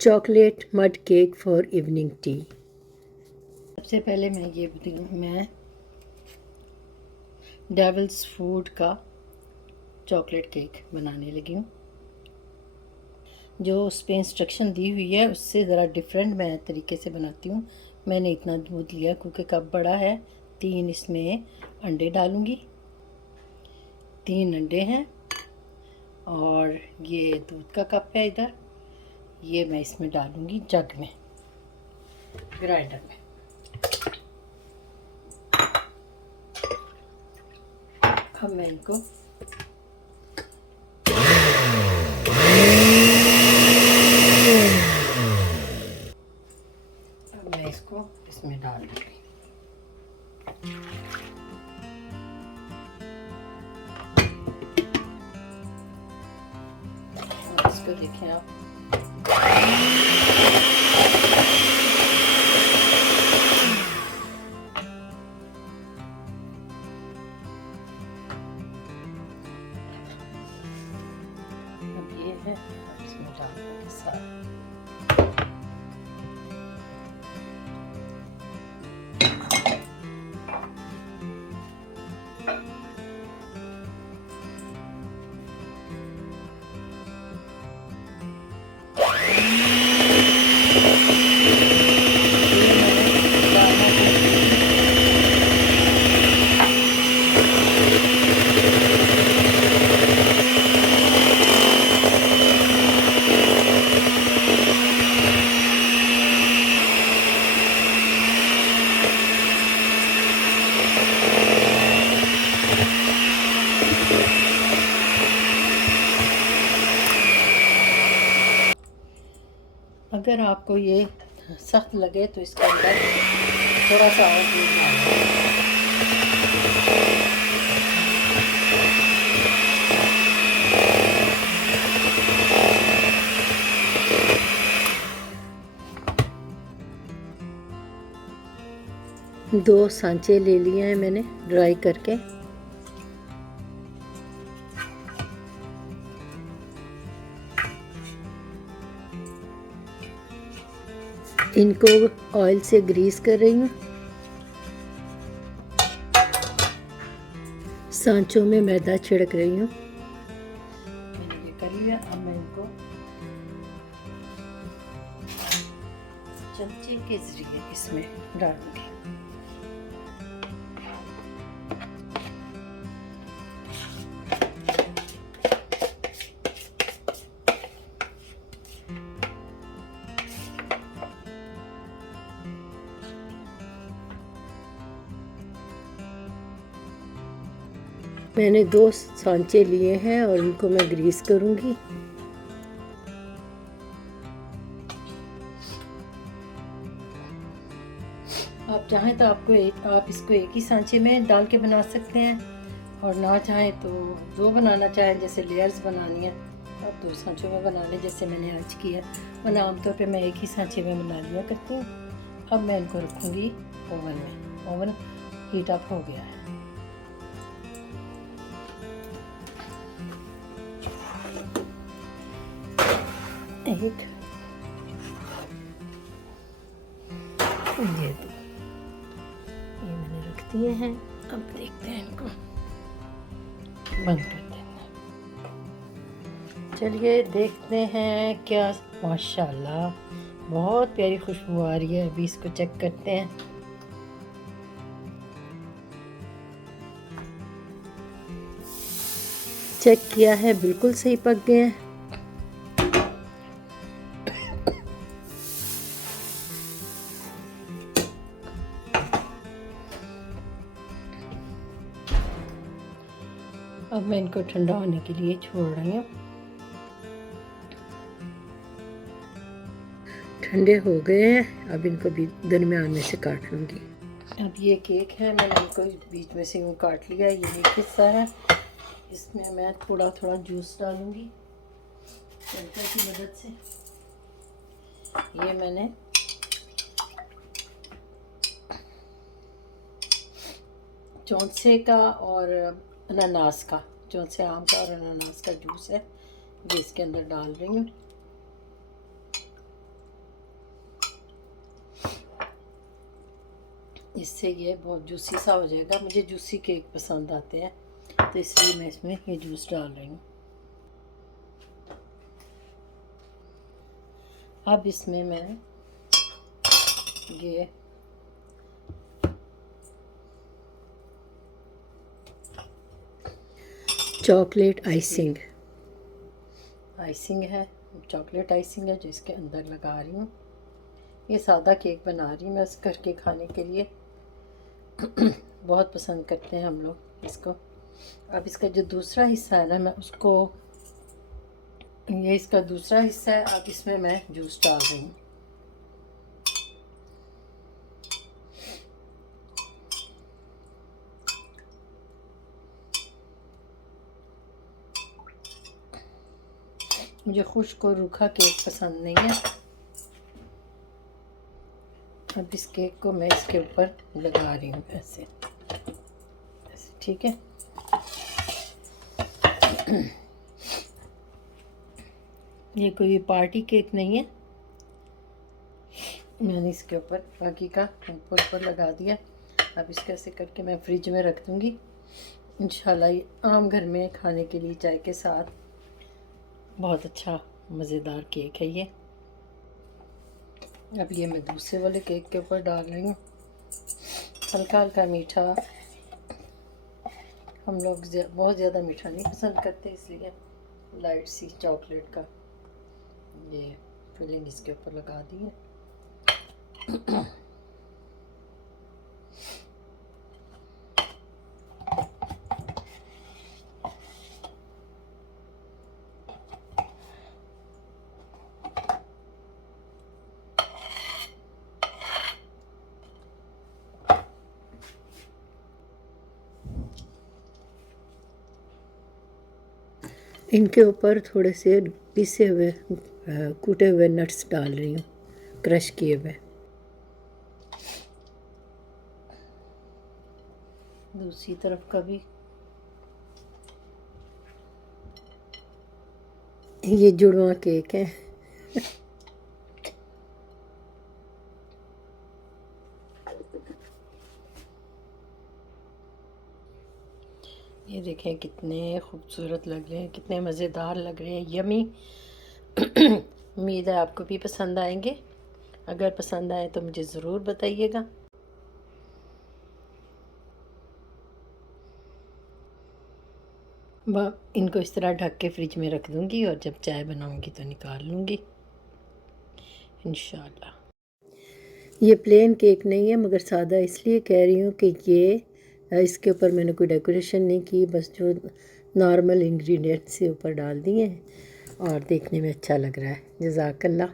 Chocolate mud cake for evening tea. सबसे पहले मैं डेविल्स फूड का चॉकलेट केक बनाने लगी हूँ। जो उस पर इंस्ट्रक्शन दी हुई है उससे ज़रा डिफरेंट मैं तरीके से बनाती हूँ। मैंने इतना दूध लिया क्योंकि कप बड़ा है। 3 इसमें अंडे डालूँगी। 3 अंडे हैं और ये दूध का कप है इधर। ये मैं इसमें डालूँगी जग में, ग्राइंडर में। अब मैं इनको इसमें डाल दूँगी। और इसको देखें आप, अब ये है, इसमें डाल दूँगी सारा। अगर आपको ये सख्त लगे तो इसके अंदर थोड़ा सा और दूध डालें। दो सांचे ले लिए हैं मैंने ड्राई करके। इनको ऑयल से ग्रीस कर रही हूँ। सांचों में मैदा छिड़क रही हूँ। मैंने ये कर लिया। अब मैं इनको चमचे के जरिए इसमें डालूंगी। मैंने 2 सांचे लिए हैं और इनको मैं ग्रीस करूंगी। आप चाहें तो आप इसको एक ही सांचे में डाल के बना सकते हैं, और ना चाहें तो जो बनाना चाहें, जैसे लेयर्स बनानी है आप 2 सांचों में बना लें, जैसे मैंने आज किया। वरना आमतौर पे मैं एक ही सांचे में बना लिया करती हूँ। अब मैं इनको रखूँगी ओवन में। ओवन हीट अप हो गया है। एक ये 2 ये मैंने रख दिए हैं। अब देखते हैं इनको बंद कर देना। चलिए देखते हैं क्या। माशाल्लाह बहुत प्यारी खुशबू आ रही है। अभी इसको चेक करते हैं। चेक किया है, बिल्कुल सही पक गए हैं। अब मैं इनको ठंडा होने के लिए छोड़ रही हूँ। ठंडे हो गए हैं। अब इनको भी दरमियान में से काट लूँगी। अब ये केक है, मैंने इनको बीच में से यूँ काट लिया। ये एक हिस्सा है, इसमें मैं थोड़ा थोड़ा जूस डालूँगी चमचा की मदद से। ये मैंने चौंसे का और अनानास का, चौंसे आम का और अनानास का जूस है, ये इसके अंदर डाल रही हूँ। इससे ये बहुत जूसी सा हो जाएगा। मुझे जूसी केक पसंद आते हैं, तो इसलिए मैं इसमें ये जूस डाल रही हूँ। अब इसमें मैं ये चॉकलेट आइसिंग है, चॉकलेट आइसिंग है जो इसके अंदर लगा रही हूँ। ये सादा केक बना रही हूँ मैं घर के खाने के लिए। बहुत पसंद करते हैं हम लोग इसको। अब इसका जो दूसरा हिस्सा है ना, मैं उसको, ये इसका दूसरा हिस्सा है। अब इसमें मैं जूस डाल रही हूँ। मुझे खुश्क और रूखा केक पसंद नहीं है। अब इस केक को मैं इसके ऊपर लगा रही हूँ ऐसे ऐसे, ठीक है। ये कोई पार्टी केक नहीं है। मैंने इसके ऊपर बाकी का ऊपर लगा दिया। अब इसको ऐसे करके मैं फ्रिज में रख दूँगी। इंशाल्लाह ये आम घर में खाने के लिए चाय के साथ बहुत अच्छा मज़ेदार केक है ये। अब ये मैं दूसरे वाले केक के ऊपर डाल रही हूँ। हल्का हल्का मीठा, हम लोग बहुत ज़्यादा मीठा नहीं पसंद करते, इसलिए लाइट सी चॉकलेट का ये फिलिंग इसके ऊपर लगा दी है। इनके ऊपर थोड़े से पिसे हुए कूटे हुए नट्स डाल रही हूँ, क्रश किए हुए। दूसरी तरफ का भी ये जुड़वा केक है। ये देखें कितने खूबसूरत लग रहे हैं, कितने मज़ेदार लग रहे हैं, यमी। उम्मीद है आपको भी पसंद आएंगे। अगर पसंद आए तो मुझे ज़रूर बताइएगा। इनको इस तरह ढक के फ्रिज में रख दूँगी और जब चाय बनाऊँगी तो निकाल लूँगी इंशाल्लाह। ये प्लेन केक नहीं है, मगर सादा इसलिए कह रही हूँ कि ये इसके ऊपर मैंने कोई डेकोरेशन नहीं की, बस जो नॉर्मल इंग्रेडिएंट्स से ऊपर डाल दिए हैं और देखने में अच्छा लग रहा है। जज़ाकल्लाह।